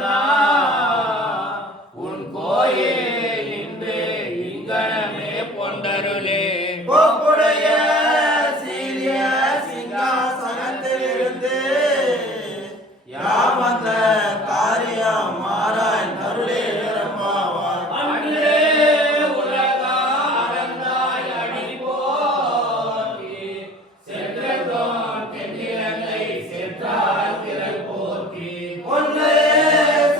மணிவண்ணா உன் கோயில் இன்று இங்கனமே பொண்டருளே கோப்புடைய சீரிய சிங்காசனத்திலிருந்து யாம் வந்த காரியம் மாறாய் அருளே நிரம்பாவார். அன்றே உலகா அறந்தாய் அடி போற்றி சென்றதோன் தென்னிலங்கை சென்றால் திரள் போற்றி ஒன்றே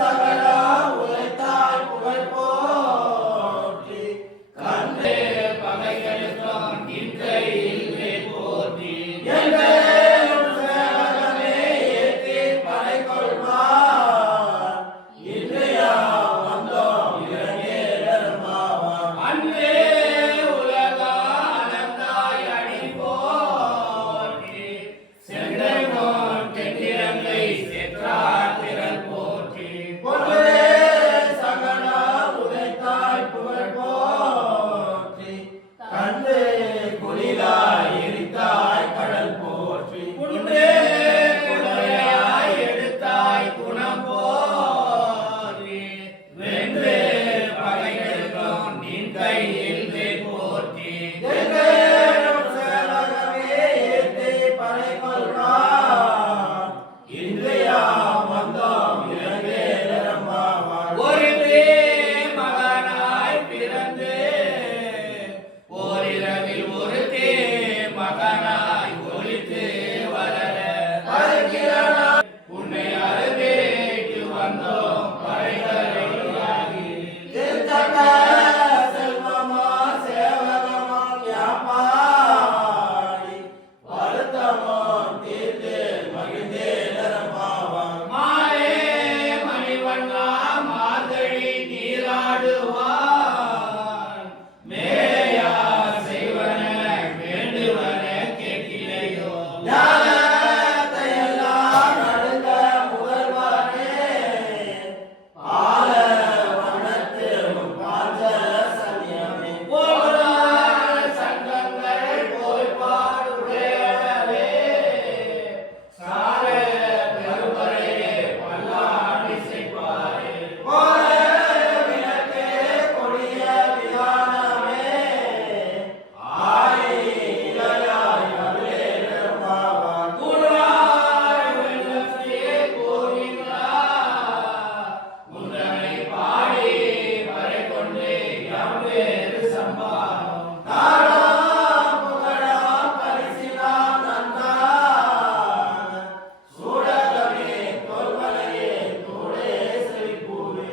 சகலா உழைத்தால் புகழ் போற்றி கண்டே பகைகளுக்கும் நின்றையில் போற்றி எங்கே சேவகமே ஏற்றி படை கொள்வார். இன்றையா வந்தோம் இறங்கே நிரம்பாவார். அன்றே உலகா அறந்தாய் அடி போற்றி சென்றதோன் தென்னிலங்கை சென்றால் திரள் போற்றி ஒன்றே சகலா உழைத்தால் புகழ் போற்றி கண்டு குளிராய் எரித்தாய் கடல் போற்றி குன்றே குடையாய் எடுத்தாய் குணம் போற்றி வென்றே பகைகளுக்கும் நின் கையில் வேல் போற்றி எங்கேயும் சேவகமே ஏற்றி படை கொள்வார். இன்றையா வந்தோம் இறங்கே நிரம்பாவார். ஒரு மகனாய் பிறந்து ஓரிரவில் ஒரு மகனாய் ஒளித்து வளர வருகிறார் உன்னை அருகேட்டு வந்தோம் படைகளையாகி திருத்தக்க செல்வமா சேவகமாம் யாப்பாடி வருத்தமாம் தீர்த்து மகிழ்ந்தே நிரம்பாவார். மாலே மணிவண்ணா மார்கழி நீராடுவான் மேயா செய்வன வேண்டுவன கேட்கிலையோ ஞானத்தையெல்லாம் நடுங்க முதல்வனே ஆல வனத்து பாஞ்ச சன்னியமே போராட சங்கங்கள் போய் பாடுடையவே சார பெருமறையே பல்லாண்டு செய்வாரே போல விளக்கே கொடிய விதானமே ஆய் இளையாய் அருளே நிரம்பாவார். கூடார வெள்ளத்திலே கோவிந்தா உன்னை பாடி வரை கொண்டு யாவேறு சம்பாதம் தாராம் புகழாம் பரிசிலாம் நன்றான சூடகமே தொல்வனையே தோடே செழிப்பூவே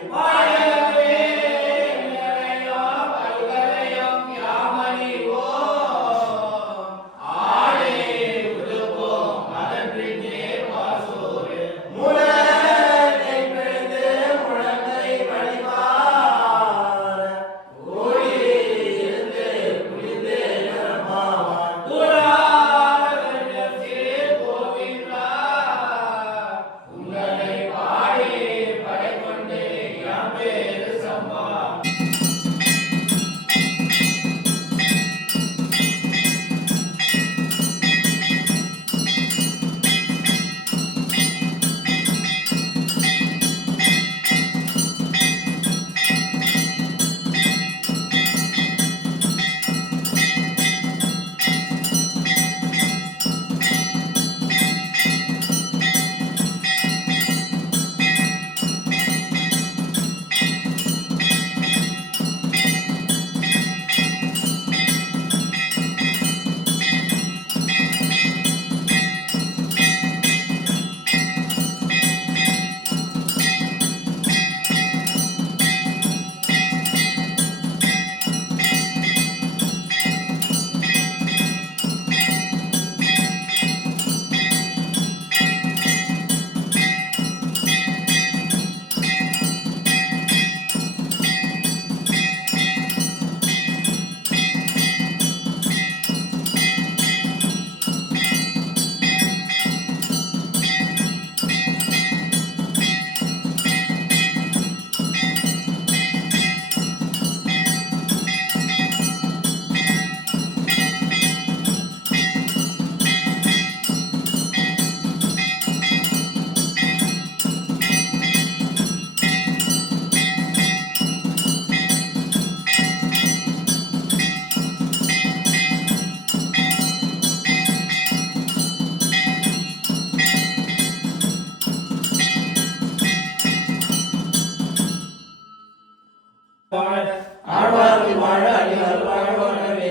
ஆழ்வார்கள் வாழ அடிகள் வாழ்வனவே